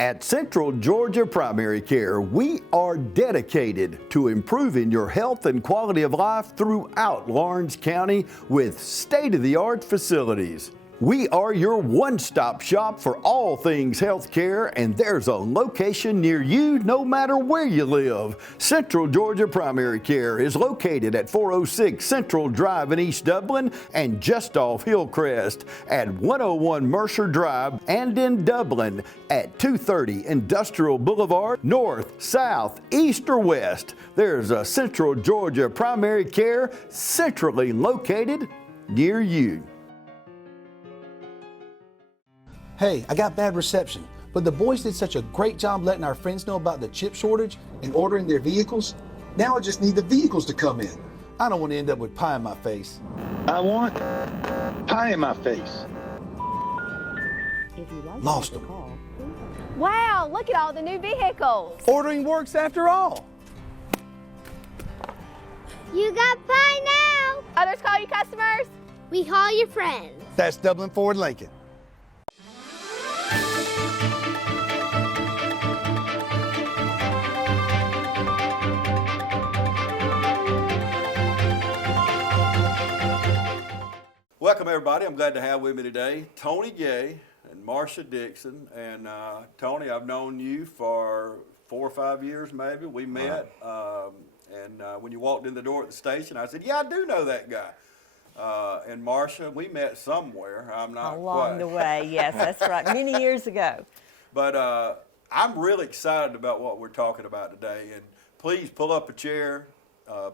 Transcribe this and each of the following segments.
At Central Georgia Primary Care, we are dedicated to improving your health and quality of life throughout Lawrence County with state-of-the-art facilities. We are your one-stop shop for all things health care, and there's a location near you no matter where you live. Central Georgia Primary Care is located at 406 Central Drive in East Dublin and just off Hillcrest, at 101 Mercer Drive, and in Dublin at 230 Industrial Boulevard. North, south, east, or west, there's a Central Georgia Primary Care centrally located near you. Hey, I got bad reception, but the boys did such a great job letting our friends know about the chip shortage and ordering their vehicles. Now I just need the vehicles to come in. I don't want to end up with pie in my face. I want pie in my face. Lost them. Wow, look at all the new vehicles. Ordering works after all. You got pie now. Others call you customers. We call your friends. That's Dublin Ford Lincoln. Welcome everybody. I'm glad to have with me today Tony Gay and Marcia Dixon. And Tony, I've known you for 4 or 5 years maybe. We met and when you walked in the door at the station, I said, yeah, I do know that guy. And Marcia, we met somewhere. I'm not along the way, yes, that's right, many years ago. But I'm really excited about what we're talking about today. And please pull up a chair.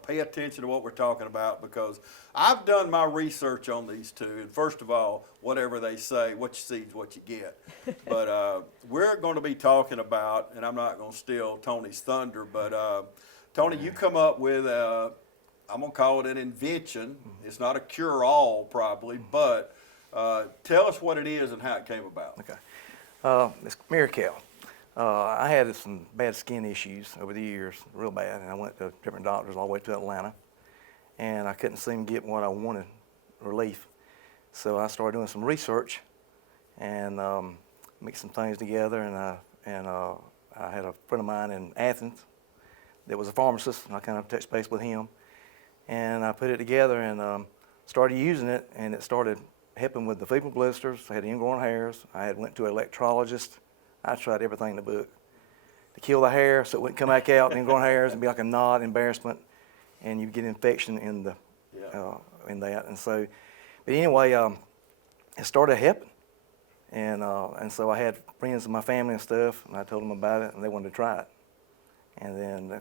Pay attention to what we're talking about, because I've done my research on these two. And first of all, whatever they say, what you see is what you get. But we're going to be talking about, and I'm not going to steal Tony's thunder, but Tony, you come up with, I'm going to call it an invention. It's not a cure-all probably, but tell us what it is and how it came about. Okay. It's Mirakel. I had some bad skin issues over the years, real bad, and I went to different doctors all the way to Atlanta, and I couldn't seem to get what I wanted, relief. So I started doing some research and mixed some things together, and I had a friend of mine in Athens that was a pharmacist, and I kind of touched base with him, and I put it together and started using it, and it started helping with the fever blisters. I had ingrown hairs. I went to an electrologist. I tried everything in the book to kill the hair so it wouldn't come back out, ingrown hairs, and be like a knot, embarrassment, and you get infection in the in that. And so, but anyway, it started helping, and so I had friends in my family and stuff, and I told them about it, and they wanted to try it, and then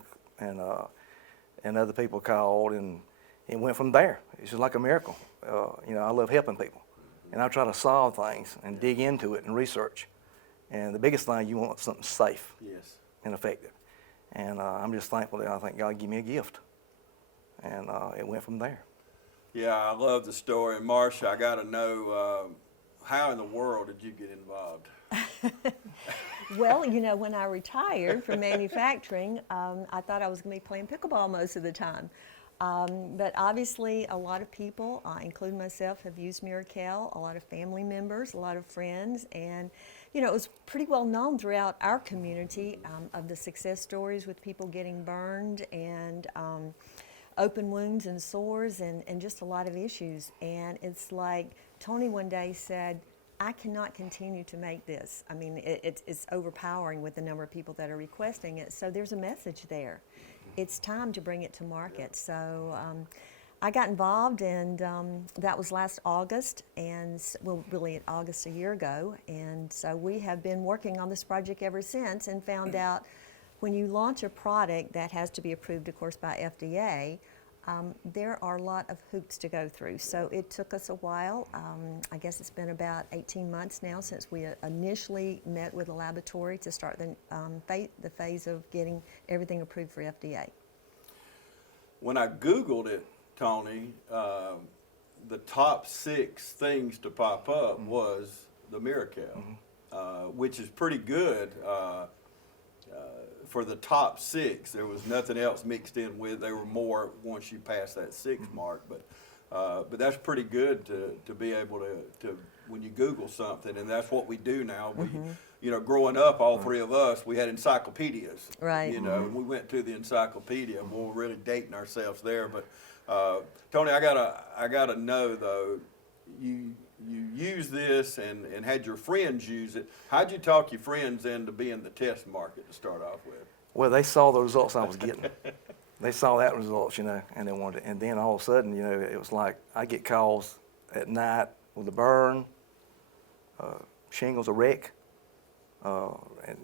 and other people called, and it went from there. It's just like a miracle. I love helping people, and I try to solve things and dig into it and research. And the biggest thing, you want something safe and effective. And I'm just thankful that I think God gave me a gift. And it went from there. Yeah, I love the story. And Marcia, I got to know, how in the world did you get involved? Well, when I retired from manufacturing, I thought I was going to be playing pickleball most of the time. But obviously, a lot of people, including myself, have used Mirakel, a lot of family members, a lot of friends, and it was pretty well known throughout our community of the success stories with people getting burned and open wounds and sores and just a lot of issues. And it's like Tony one day said, I cannot continue to make this. I mean, it's overpowering with the number of people that are requesting it. So there's a message there. It's time to bring it to market. So I got involved, and that was last August, and really August a year ago. And so we have been working on this project ever since, and found out when you launch a product that has to be approved, of course, by FDA, there are a lot of hoops to go through. So it took us a while. I guess it's been about 18 months now since we initially met with a laboratory to start the phase of getting everything approved for FDA. When I Googled it, Tony, the top 6 things to pop up was the Mirakel, which is pretty good for the top 6. There was nothing else mixed in with. There were more once you pass that 6 mark, but that's pretty good to be able to when you Google something, and that's what we do now. We, you know, growing up, all three of us, we had encyclopedias. Right. You know, and we went to the encyclopedia. We're really dating ourselves there, but Tony, I gotta know though, you use this and had your friends use it. How'd you talk your friends into being the test market to start off with? Well, they saw the results I was getting. They saw that results, you know, and they wanted, and then all of a sudden, you know, it was like I get calls at night with a burn, shingles, a wreck, and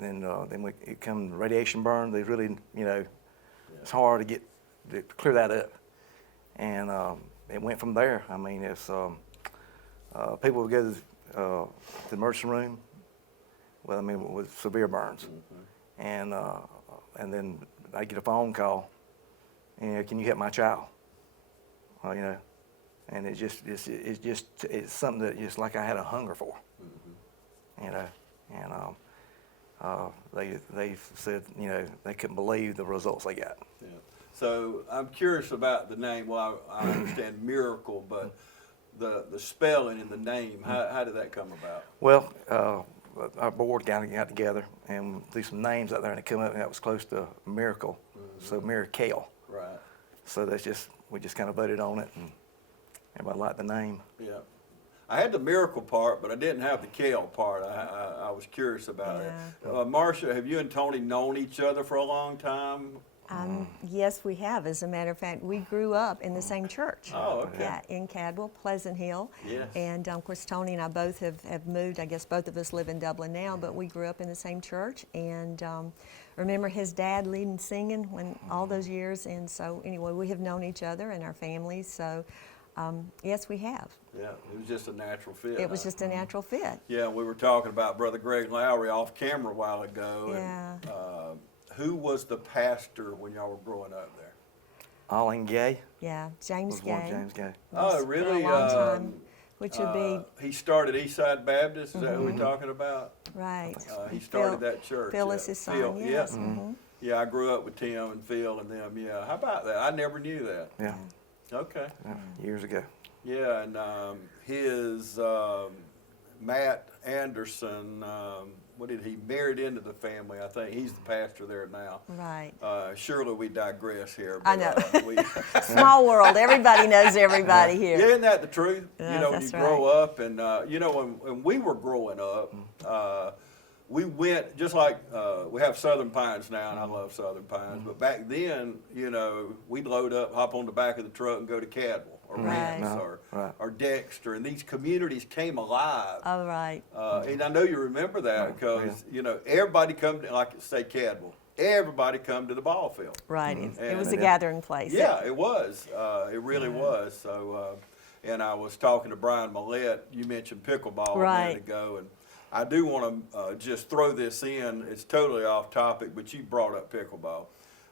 then it come radiation burn. They really, you know, it's hard to clear that up, and it went from there. I mean, it's people would go to the emergency room. Well, I mean, with severe burns, and then I get a phone call, and can you help my child? Well, you know, and it's something that just like I had a hunger for, you know, and they said, you know, they couldn't believe the results they got. Yeah. So I'm curious about the name. Well, I understand Mirakel, but the spelling and the name, how did that come about? Well, our board got together and threw some names out there, and it came up, and that was close to Mirakel, so Mirakel. Right. So we just kind of voted on it, and everybody liked the name. Yeah. I had the Miracle part, but I didn't have the Kale part. I was curious about it. Marcia, have you and Tony known each other for a long time? Yes, we have. As a matter of fact, we grew up in the same church. Oh, okay. Yeah, in Cadwell, Pleasant Hill. Yes. And of course, Tony and I both have moved. I guess both of us live in Dublin now, but we grew up in the same church. And remember his dad leading singing when all those years. And so anyway, we have known each other and our families. So yes, we have. Yeah, it was just a natural fit. It was just a natural fit. Yeah, we were talking about Brother Greg Lowry off camera a while ago. Yeah. And, who was the pastor when y'all were growing up there? Olin Gay. Yeah, James Was born Gay. James Gay. Oh, For really? a long time, which would be He started Eastside Baptist. Is that who we're talking about? right. He started that church. Phil yeah. is his son. Phil, Yes. Yeah. Yeah, I grew up with Tim and Phil and them. Yeah. How about that? I never knew that. Yeah. Okay. Yeah, years ago. Yeah, and his Matt Anderson, he married into the family, I think. He's the pastor there now. Right. Surely we digress here. I know. But, Small world. Everybody knows everybody here. yeah, isn't that the truth? Yeah, you know, when you that's grow up, and you know, when we were growing up, we went just like we have Southern Pines now, and I love Southern Pines. But back then, you know, we'd load up, hop on the back of the truck, and go to Cadwell or Right. Rennes or Dexter, and these communities came alive. All right. And I know you remember that because you know everybody come to, like say Cadwell. Everybody come to the ball field. Right. It And- was a gathering place. Yeah, it was. It really was. So, and I was talking to Brian Millett. You mentioned pickleball a Right. minute ago, and I do want to just throw this in. It's totally off topic, but you brought up pickleball.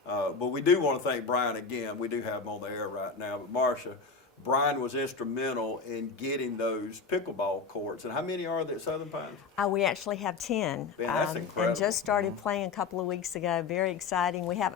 But we do want to thank Brian again. We do have him on the air right now. But Marcia, Brian was instrumental in getting those pickleball courts. And how many are there at Southern Pines? We actually have 10. Man, that's incredible. And just started playing a couple of weeks ago. Very exciting. We have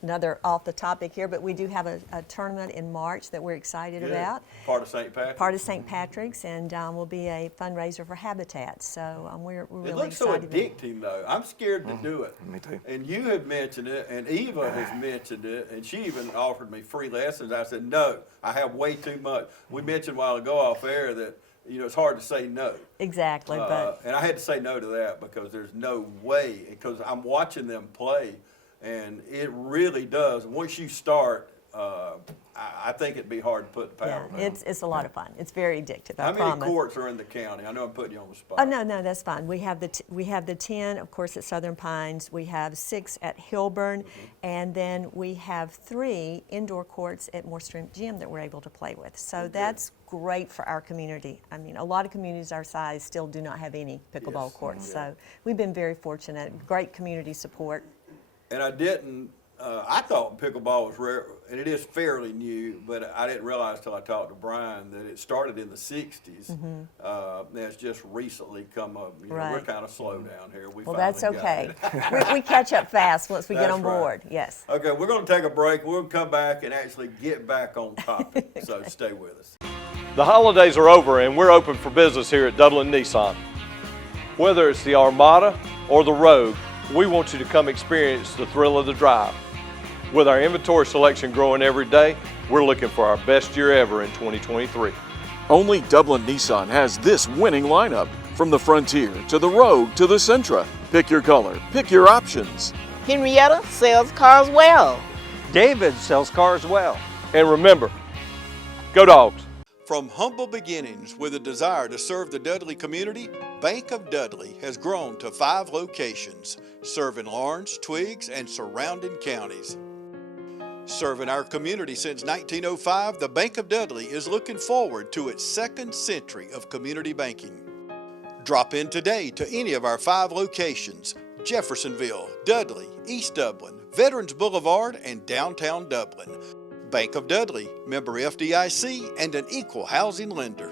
another off the topic here, but we do have a tournament in March that we're excited Good. about. Part of St. Patrick's? Part of St. Patrick's, and will be a fundraiser for Habitat. So we're really It looks so excited. addicting, though. I'm scared to do it. Me too. And you had mentioned it, and Eva has mentioned it, and she even offered me free lessons. I said, no, I have way too much. We mentioned a while ago off air that, you know, it's hard to say no. Exactly, but And I had to say no to that because there's no way, because I'm watching them play, and it really does. Once you start, I think it'd be hard to put the yeah, power down. it's a lot of fun. It's very addictive. How I many promise. courts are in the county? I know I'm putting you on the spot. Oh no, that's fine. We have the 10, of course, at Southern Pines. We have 6 at Hilburn, and then we have 3 indoor courts at Moore Street Gym that we're able to play with. So that's great for our community. I mean, a lot of communities our size still do not have any pickleball Yes. courts. Yeah. So we've been very fortunate. Great community support. And I didn't. I thought pickleball was rare, and it is fairly new, but I didn't realize till I talked to Brian that it started in the 60s. And it's just recently come up. You know, we're Right. kind of slow down here. Well, that's finally got okay. it. we catch up fast once we get That's on right. board. Yes. Okay, we're going to take a break. We'll come back and actually get back on topic. So stay with us. The holidays are over and we're open for business here at Dublin Nissan. Whether it's the Armada or the Rogue, we want you to come experience the thrill of the drive. With our inventory selection growing every day, we're looking for our best year ever in 2023. Only Dublin Nissan has this winning lineup. From the Frontier to the Rogue to the Sentra. Pick your color, pick your options. Henrietta sells cars well. David sells cars well. And remember, go Dogs. From humble beginnings with a desire to serve the Dudley community, Bank of Dudley has grown to 5 locations, serving Lawrence, Twiggs, and surrounding counties. Serving our community since 1905, the Bank of Dudley is looking forward to its 2nd century of community banking. Drop in today to any of our 5 locations: Jeffersonville, Dudley, East Dublin, Veterans Boulevard, and downtown Dublin. Bank of Dudley, member FDIC, and an equal housing lender.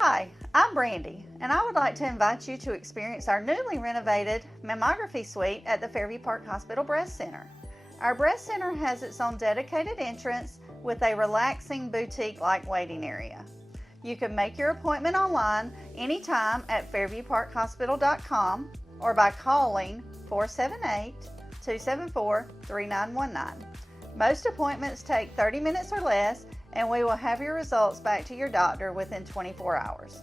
Hi, I'm Brandy, and I would like to invite you to experience our newly renovated mammography suite at the Fairview Park Hospital Breast Center. Our breast center has its own dedicated entrance with a relaxing boutique-like waiting area. You can make your appointment online anytime at fairviewparkhospital.com or by calling 478-274-3919. Most appointments take 30 minutes or less, and we will have your results back to your doctor within 24 hours.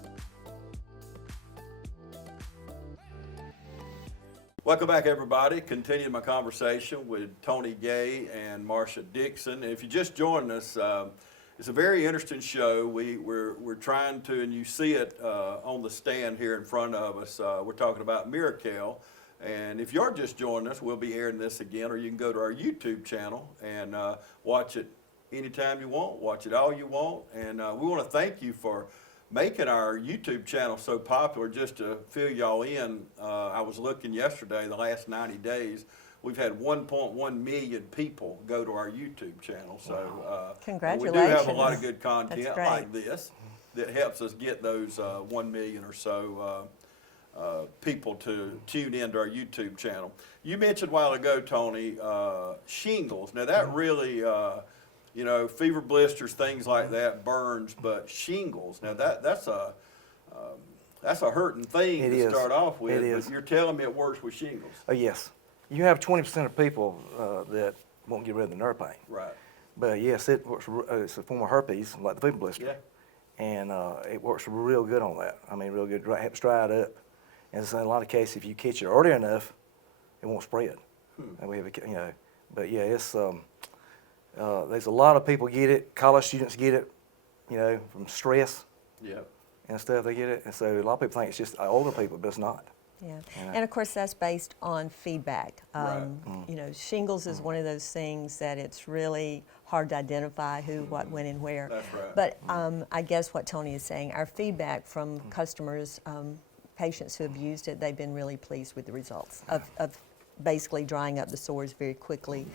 Welcome back, everybody. Continuing my conversation with Tony Gay and Marcia Dixon. If you just joined us, it's a very interesting show. We're trying to, and you see it on the stand here in front of us. We're talking about Mirakel. And if you're just joining us, we'll be airing this again, or you can go to our YouTube channel and watch it anytime you want, watch it all you want. And we want to thank you for making our YouTube channel so popular. Just to fill y'all in, I was looking yesterday, the last 90 days, we've had 1.1 million people go to our YouTube channel. So Congratulations. we do have a lot of good content like this that helps us get those 1 million or so people to tune into our YouTube channel. You mentioned a while ago, Tony, shingles. Now that really, you know, fever blisters, things like that, burns, but shingles. Now that's a hurting thing to start off with. It is. But you're telling me it works with shingles. Oh yes, you have 20% of people that won't get rid of the nerve pain. Right. But yes, it works. It's a form of herpes, like the fever blister. Yeah. And it works real good on that. I mean, real good. Helps dry it up. And so in a lot of cases, if you catch it early enough, it won't spread. And we have, you know, but yeah, it's there's a lot of people get it. College students get it, you know, from stress. Yeah. And stuff. They get it, and so a lot of people think it's just older people, but it's not. Yeah, and of course that's based on feedback. Right. You know, shingles is one of those things that it's really hard to identify who, what, when, and where. That's right. But I guess what Tony is saying, our feedback from customers, patients who have used it, they've been really pleased with the results of basically drying up the sores very quickly,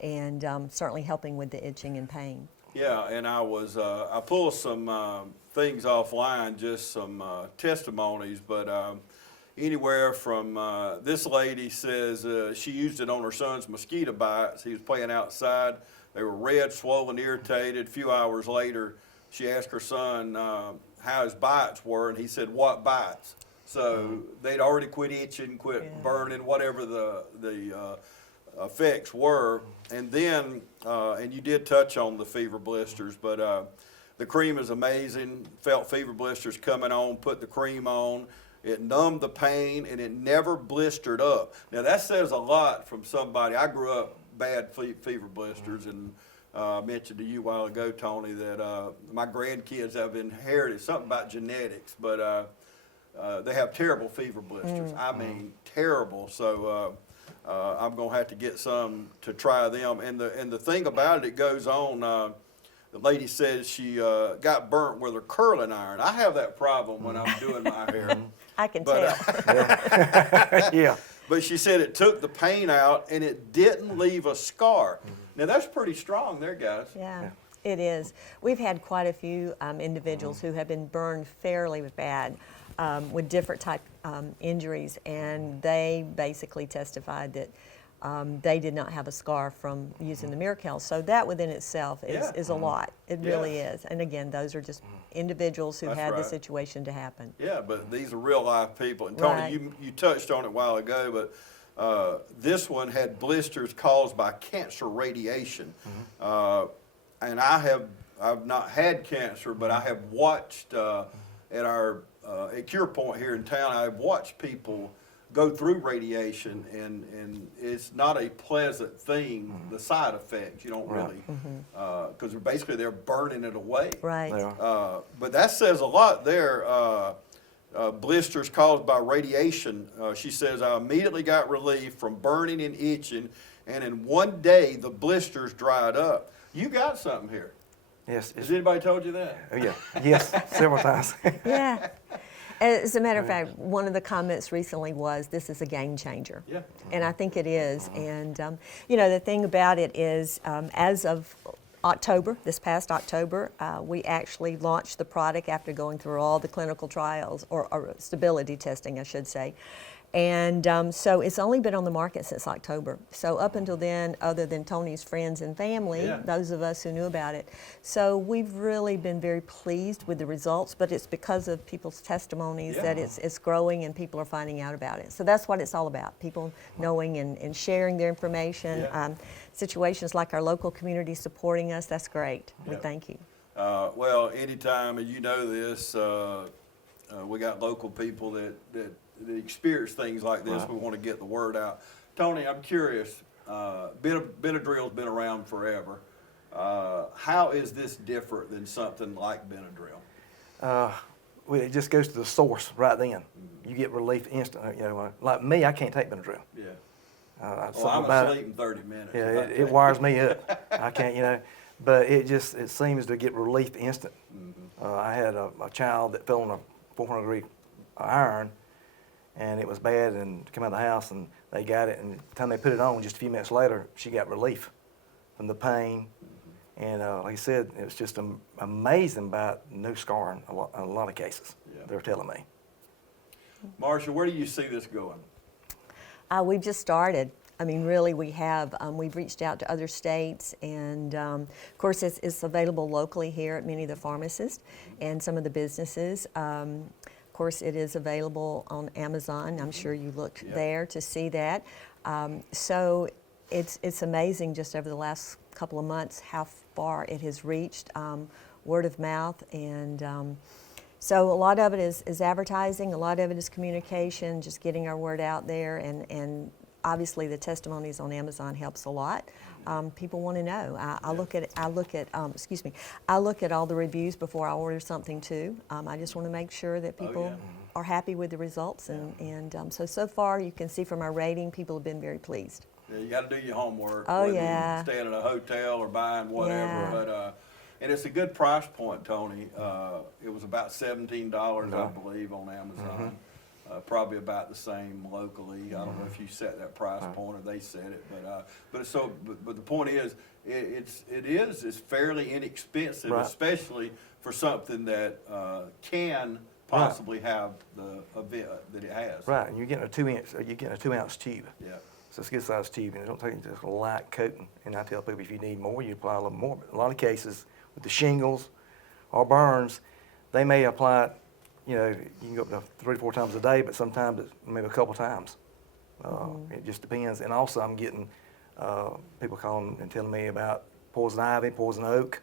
and certainly helping with the itching and pain. Yeah, and I pulled some things offline, just some testimonies, but anywhere from this lady says she used it on her son's mosquito bites. He was playing outside. They were red, swollen, irritated. A few hours later, she asked her son how his bites were, and he said, "What bites?" So they'd already quit itching, quit burning, whatever the effects were. And then, and you did touch on the fever blisters, but the cream is amazing. Felt fever blisters coming on, put the cream on. It numbed the pain, and it never blistered up. Now, that says a lot from somebody. I grew up bad fever blisters, and I mentioned to you a while ago, Tony, that my grandkids have inherited something about genetics, but they have terrible fever blisters. I mean, terrible. So I'm going to have to get some to try them. And the thing about it goes on, the lady says she got burnt with her curling iron. I have that problem when I'm doing my hair. I can tell. Yeah. But she said it took the pain out and it didn't leave a scar. Now that's pretty strong there, guys. Yeah, it is. We've had quite a few individuals who have been burned fairly bad with different type injuries, and they basically testified that they did not have a scar from using the Mirakel. So that within itself is a lot. It really is. And again, those are just individuals who had the situation to happen. Yeah, but these are real life people. And Tony, you touched on it a while ago, but this one had blisters caused by cancer radiation. And I've not had cancer, but I have watched at Cure Point here in town, I've watched people go through radiation, and it's not a pleasant thing, the side effects. You don't really, because basically they're burning it away. Right. But that says a lot there. Blisters caused by radiation. She says, I immediately got relief from burning and itching, and in one day the blisters dried up. You got something here. Yes. Has anybody told you that? Oh, yeah. Yes, several times. Yeah. As a matter of fact, one of the comments recently was, this is a game changer. Yeah. And I think it is. And, you know, the thing about it is, as of October, this past October, we actually launched the product after going through all the clinical trials, or stability testing, I should say. And so it's only been on the market since October. So up until then, other than Tony's friends and family, those of us who knew about it. So we've really been very pleased with the results, but it's because of people's testimonies that it's growing and people are finding out about it. So that's what it's all about, people knowing and sharing their information. Situations like our local community supporting us, that's great. We thank you. Well, anytime, and you know this, we got local people that experience things like this. We want to get the word out. Tony, I'm curious. Benadryl's been around forever. How is this different than something like Benadryl? Well, it just goes to the source right then. You get relief instantly. You know, like me, I can't take Benadryl. Yeah. I'm asleep in 30 minutes. Yeah, it wires me up. I can't, you know. But it seems to get relief instant. I had a child that fell on a 400-degree iron, and it was bad, and come out of the house, and they got it, and the time they put it on, just a few minutes later, she got relief from the pain. And like I said, it was just amazing about no scarring in a lot of cases, they're telling me. Marcia, where do you see this going? We've just started. I mean, really, we have. We've reached out to other states, and of course, it's available locally here at many of the pharmacists and some of the businesses. Of course, it is available on Amazon. I'm sure you looked there to see that. So it's amazing just over the last couple of months how far it has reached, word of mouth, and so a lot of it is advertising, a lot of it is communication, just getting our word out there, and obviously the testimonies on Amazon helps a lot. People want to know. I look at all the reviews before I order something too. I just want to make sure that people are happy with the results, and so far you can see from our rating, people have been very pleased. Yeah, you got to do your homework. Oh, whether yeah. You're staying at a hotel or buying whatever, but and it's a good price point, Tony. It was about $17, I believe, on Amazon. Probably about the same locally. I don't know if you set that price point or they set it, but the point is, it's fairly inexpensive, especially for something that can possibly have the event that it has. Right, and you're getting a 2-ounce tube. Yeah. So it's a good sized tube, and it don't take just a light coating. And I tell people if you need more, you apply a little more. But in a lot of cases, with the shingles or burns, they may apply it. You know, you can go up to 3 or 4 times a day, but sometimes it's maybe a couple times. It just depends. And also, I'm getting people calling and telling me about poison ivy, poison oak.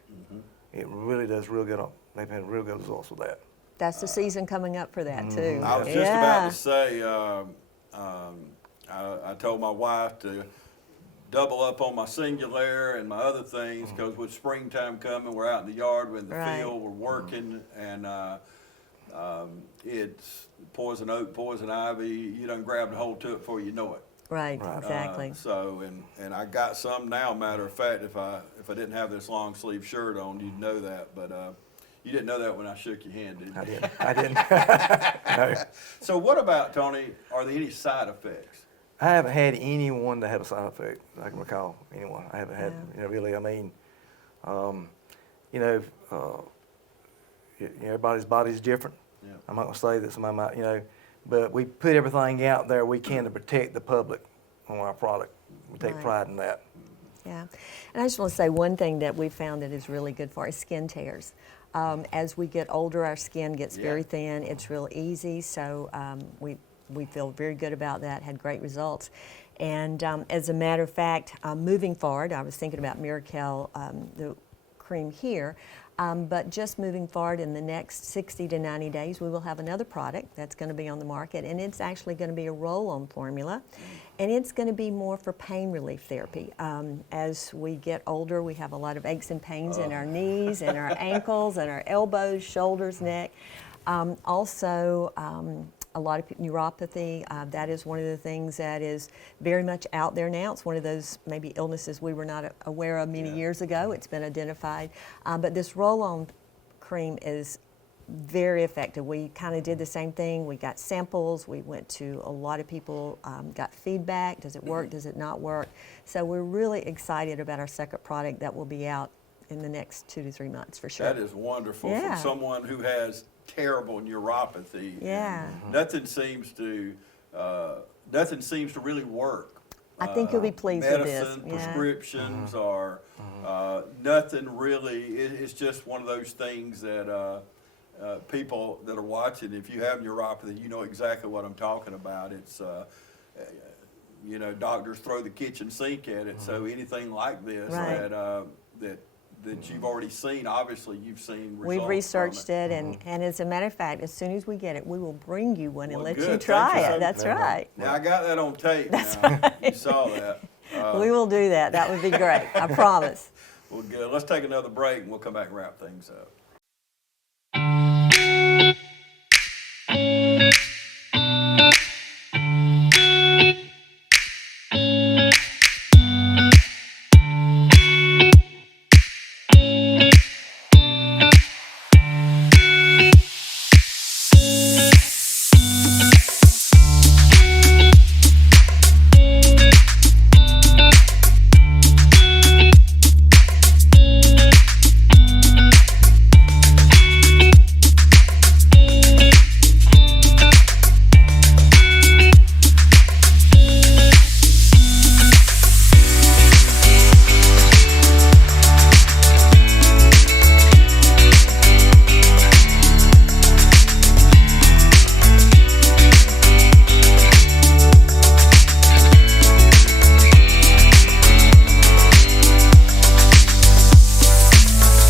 It really does real good. They've had real good results with that. That's the season coming up for that too. I was just about to say, I told my wife to double up on my Singulair and my other things, because with springtime coming, we're out in the yard, we're in the field, we're working, and it's poison oak, poison ivy. You done grabbed a hold to it before you know it. Right, exactly. So, and I got some now. Matter of fact, if I didn't have this long sleeve shirt on, you'd know that. But you didn't know that when I shook your hand, did you? I didn't. No. So what about, Tony, are there any side effects? I haven't had anyone that had a side effect. I can recall anyone. I haven't had, really. I mean, everybody's body's different. Yeah. I'm not going to say that somebody might, but we put everything out there we can to protect the public on our product. we take Right. pride in that. Yeah, and I just want to say one thing that we found that is really good for us, skin tears. As we get older, our skin gets very thin. It's real easy, so we feel very good about that, had great results. And as a matter of fact, moving forward, I was thinking about Mirakel, the cream here, but just moving forward in the next 60 to 90 days, we will have another product that's going to be on the market, and it's actually going to be a roll-on formula, and it's going to be more for pain relief therapy. As we get older, we have a lot of aches and pains in our knees and our ankles and our elbows, shoulders, neck. Also, a lot of neuropathy, that is one of the things that is very much out there now. It's one of those maybe illnesses we were not aware of many years ago. It's been identified. But this roll-on cream is very effective. We kind of did the same thing. We got samples. We went to a lot of people, got feedback. Does it work? Does it not work? So we're really excited about our second product that will be out in the next 2 to 3 months for sure. That is wonderful. Yeah. From someone who has terrible neuropathy. Yeah. Nothing seems to really work. I think you'll be pleased with this. Medicine, prescriptions, or nothing really. It's just one of those things that people that are watching, if you have neuropathy, you know exactly what I'm talking about. It's you know, doctors throw the kitchen sink at it. So anything like this that you've already seen, obviously you've seen results. We've researched it, and as a matter of fact, as soon as we get it, we will bring you one and let you good. try Thank you. it. That's right. Now, I got that on tape. That's now. right. You saw that. We will do that. That would be great. I promise. Well, good. Let's take another break, and we'll come back and wrap things up.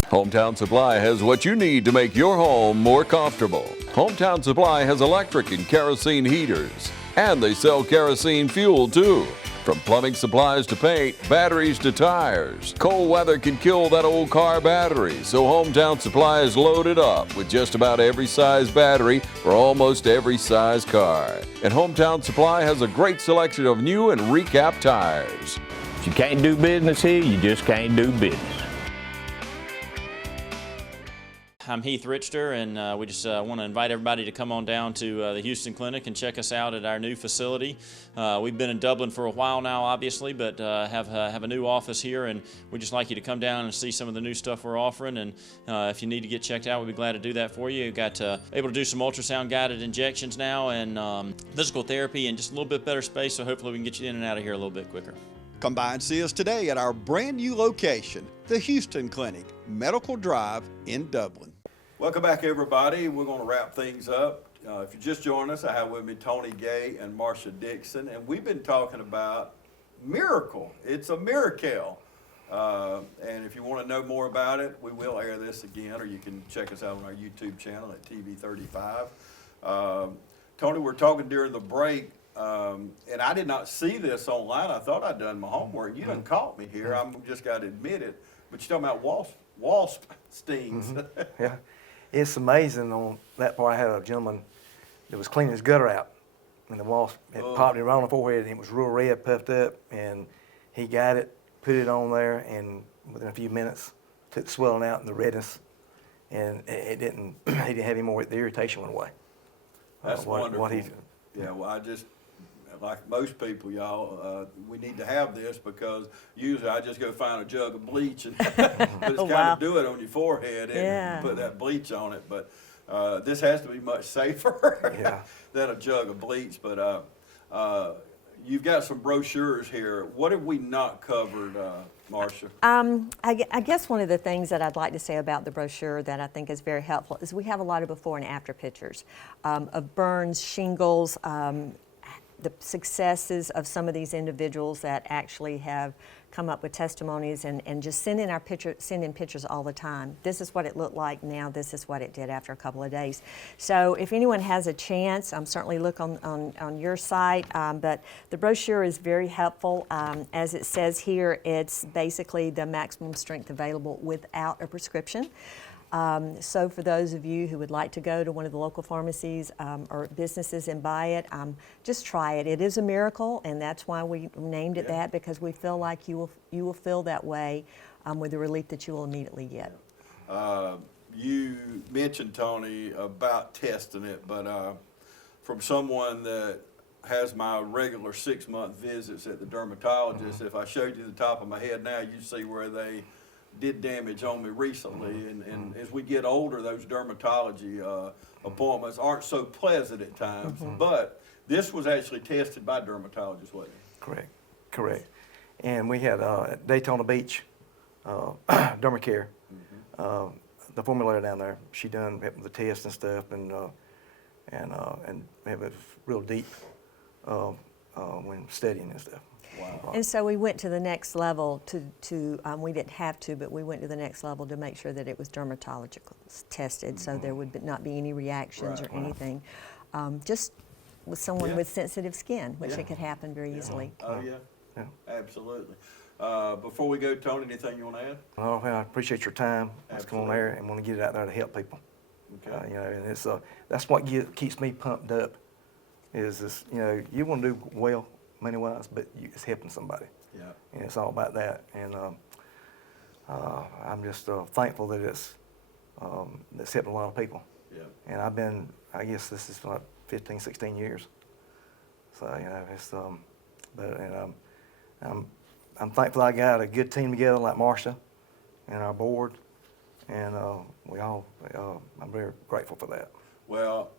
Hometown Supply has what you need to make your home more comfortable. Hometown Supply has electric and kerosene heaters, and they sell kerosene fuel too. From plumbing supplies to paint, batteries to tires, cold weather can kill that old car battery, so Hometown Supply is loaded up with just about every size battery for almost every size car. And Hometown Supply has a great selection of new and recap tires. If you can't do business here, you just can't do business. I'm Heath Richter, and we just want to invite everybody to come on down to the Houston Clinic and check us out at our new facility. We've been in Dublin for a while now, obviously, but have a new office here, and we'd just like you to come down and see some of the new stuff we're offering. And if you need to get checked out, we'd be glad to do that for you. We've got able to do some ultrasound guided injections now, and physical therapy, and just a little bit better space, so hopefully we can get you in and out of here a little bit quicker. Come by and see us today at our brand new location, the Houston Clinic, Medical Drive in Dublin. Welcome back, everybody. We're going to wrap things up. If you just joined us, I have with me Tony Gay and Marcia Dixon, and we've been talking about Mirakel. It's a Mirakel. And if you want to know more about it, we will air this again, or you can check us out on our YouTube channel at TV35. Tony, we're talking during the break, and I did not see this online. I thought I'd done my homework. You done caught me here. I'm just got to admit it. But you're talking about wasp stings. Yeah. It's amazing on that part. I had a gentleman that was cleaning his gutter out, and the wasp had popped it right on the forehead, and it was real red, puffed up, and he got it, put it on there, and within a few minutes, took the swelling out and the redness, and it didn't, he didn't have any more, the irritation went away. That's wonderful. Yeah, well, I just, like most people, y'all, we need to have this because usually I just go find a jug of bleach and just kind of do it on your forehead and put that bleach on it. But this has to be much safer than a jug of bleach. But you've got some brochures here. What have we not covered, Marcia? I guess one of the things that I'd like to say about the brochure that I think is very helpful is we have a lot of before and after pictures of burns, shingles, the successes of some of these individuals that actually have come up with testimonies and just send in pictures all the time. This is what it looked like now, this is what it did after a couple of days. So if anyone has a chance, certainly look on your site, but the brochure is very helpful. As it says here, it's basically the maximum strength available without a prescription. So for those of you who would like to go to one of the local pharmacies or businesses and buy it, just try it. It is a miracle, and that's why we named it that, because we feel like you will feel that way with the relief that you will immediately get. You mentioned, Tony, about testing it, but from someone that has my regular 6-month visits at the dermatologist, if I showed you the top of my head now, you'd see where they did damage on me recently, and as we get older, those dermatology appointments aren't so pleasant at times, but this was actually tested by dermatologists, wasn't it? Correct. And we had at Daytona Beach, Dermacare, the formulator down there, she done the test and stuff, and it was real deep when studying and stuff. Wow. And so we went to the next level we didn't have to, but we went to the next level to make sure that it was dermatologically tested, so there would not be any reactions or anything. Just with someone with sensitive skin, which it could happen very easily. Oh, yeah, absolutely. Before we go, Tony, anything you want to add? Oh, well, I appreciate your time. Let's come on there and want to get it out there to help people. Okay. And it's that's what keeps me pumped up. Is this, you want to do well money-wise, but it's helping somebody. Yeah. And it's all about that. And I'm just thankful that it's helping a lot of people. Yeah. And I guess this is like 15, 16 years. So, it's, I'm thankful I got a good team together like Marcia and our board. And I'm very grateful for that. Well,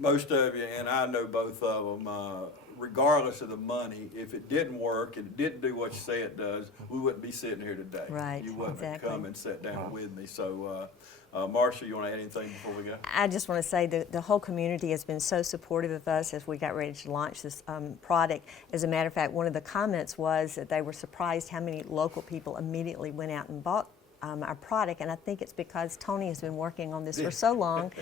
most of you, and I know both of them, regardless of the money, if it didn't work and it didn't do what you say it does, we wouldn't be sitting here today. Right, You wouldn't exactly. come and sit down with me. So, Marcia, you want to add anything before we go? I just want to say that the whole community has been so supportive of us as we got ready to launch this product. As a matter of fact, one of the comments was that they were surprised how many local people immediately went out and bought our product, and I think it's because Tony has been working on this for so long,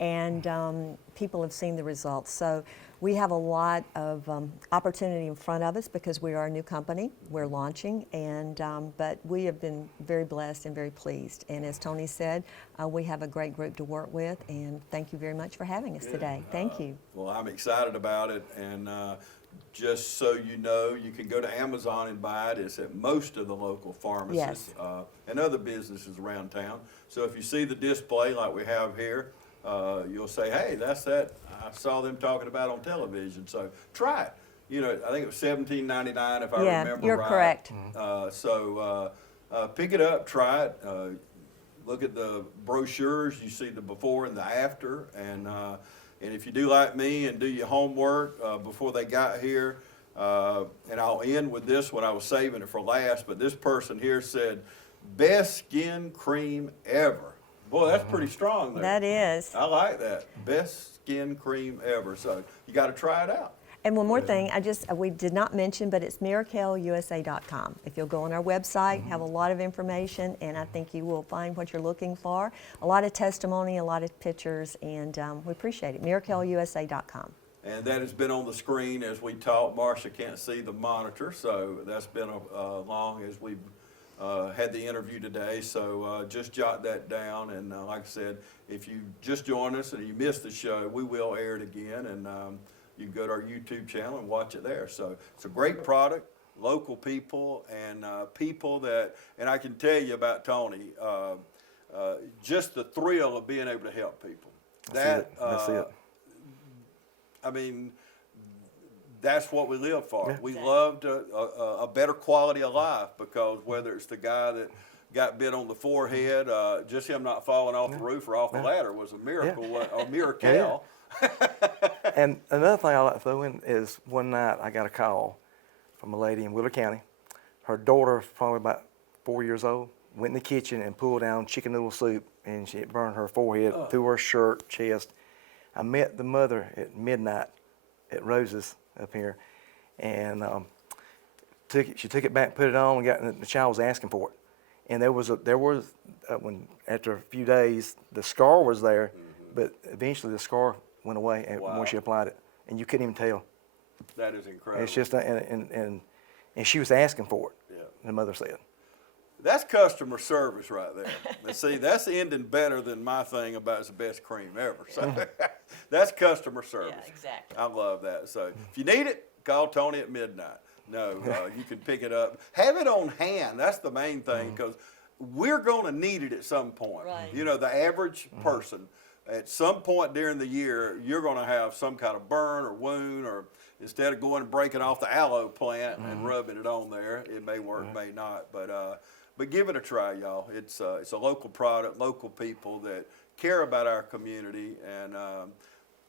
and people have seen the results. So we have a lot of opportunity in front of us because we are a new company. We're launching, and but we have been very blessed and very pleased. And as Tony said, we have a great group to work with, and thank you very much for having us today. Thank you. Well, I'm excited about it, and just so you know, you can go to Amazon and buy it. It's at most of the local pharmacies and other businesses around town. So if you see the display like we have here, you'll say, hey, that's that I saw them talking about on television. So try it. I think it was $17.99 if I remember right. You're correct. So pick it up, try it. Look at the brochures. You see the before and the after. And if you do like me and do your homework before they got here, and I'll end with this one. I was saving it for last, but this person here said, best skin cream ever. Boy, that's pretty strong there. That is. I like that. Best skin cream ever. So you got to try it out. And one more thing, we did not mention, but it's mirakelusa.com. If you'll go on our website, have a lot of information, and I think you will find what you're looking for. A lot of testimony, a lot of pictures, and we appreciate it. Mirakelusa.com. And that has been on the screen as we talk. Marcia can't see the monitor, so that's been long as we've had the interview today. So just jot that down. And like I said, if you just join us and you missed the show, we will air it again. And you can go to our YouTube channel and watch it there. So it's a great product, local people, and people that, and I can tell you about Tony, just the thrill of being able to help people. That's it. I mean, that's what we live for. Yeah. We loved a better quality of life, because whether it's the guy that got bit on the forehead, just him not falling off the roof or off the ladder was a miracle, or Mirakel. And another thing I like to throw in is one night I got a call from a lady in Wheeler County. Her daughter, probably about 4 years old, went in the kitchen and pulled down chicken noodle soup, and it burned her forehead, through her shirt, chest. I met the mother at midnight at Rose's up here, and she took it back, put it on, and the child was asking for it. And when after a few days, the scar was there, but eventually the scar went away when she applied it, and you couldn't even tell. That is incredible. It's just, and she was asking for it. Yeah. The mother said. That's customer service right there. And see, that's ending better than my thing about it's the best cream ever. So that's customer service. Yeah, exactly. I love that. So if you need it, call Tony at midnight. No, you can pick it up. Have it on hand. That's the main thing, because we're going to need it at some point. Right. You know, the average person, at some point during the year, you're going to have some kind of burn or wound, or instead of going and breaking off the aloe plant and rubbing it on there, it may work, may not. But give it a try, y'all. It's a local product, local people that care about our community. And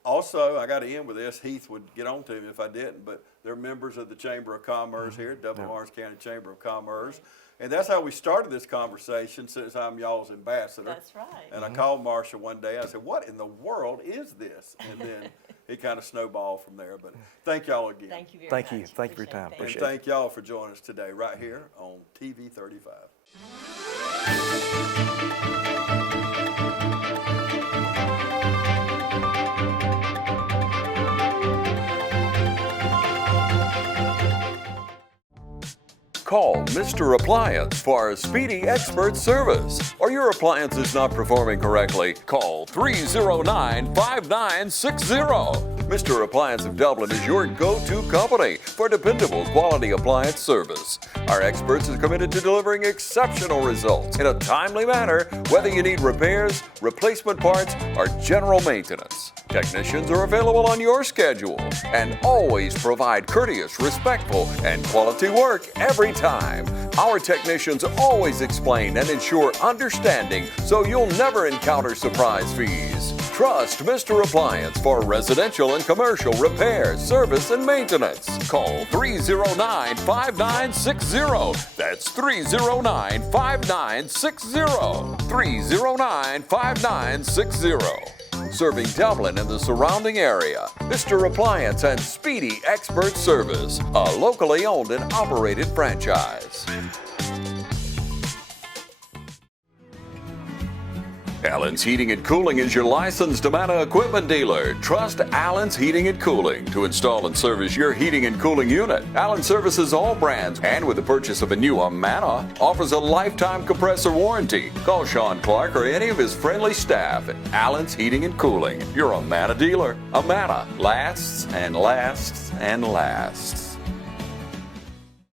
also, I got to end with this. Heath would get on to me if I didn't, but they're members of the Chamber of Commerce here, Dublin Orange County Chamber of Commerce. And that's how we started this conversation, since I'm y'all's ambassador. That's right. And I called Marcia one day. I said, what in the world is this? And then it kind of snowballed from there. But thank y'all again. Thank you very Thank much. you. Thank you for your time. And Appreciate thank y'all for joining us today right here on TV 35. Call Mr. Appliance for our speedy expert service. Are your appliances not performing correctly? Call 309-5960. Mr. Appliance of Dublin is your go-to company for dependable quality appliance service. Our experts are committed to delivering exceptional results in a timely manner, whether you need repairs, replacement parts, or general maintenance. Technicians are available on your schedule and always provide courteous, respectful, and quality work every time. Our technicians always explain and ensure understanding, so you'll never encounter surprise fees. Trust Mr. Appliance for residential and commercial repair, service, and maintenance. Call 309-5960. That's 309-5960. 309-5960. Serving Dublin and the surrounding area. Mr. Appliance and Speedy Expert Service, a locally owned and operated franchise. Allen's Heating and Cooling is your licensed Amana equipment dealer. Trust Allen's Heating and Cooling to install and service your heating and cooling unit. Allen services all brands, and with the purchase of a new Amana, offers a lifetime compressor warranty. Call Sean Clark or any of his friendly staff at Allen's Heating and Cooling, your Amana dealer. Amana lasts and lasts and lasts.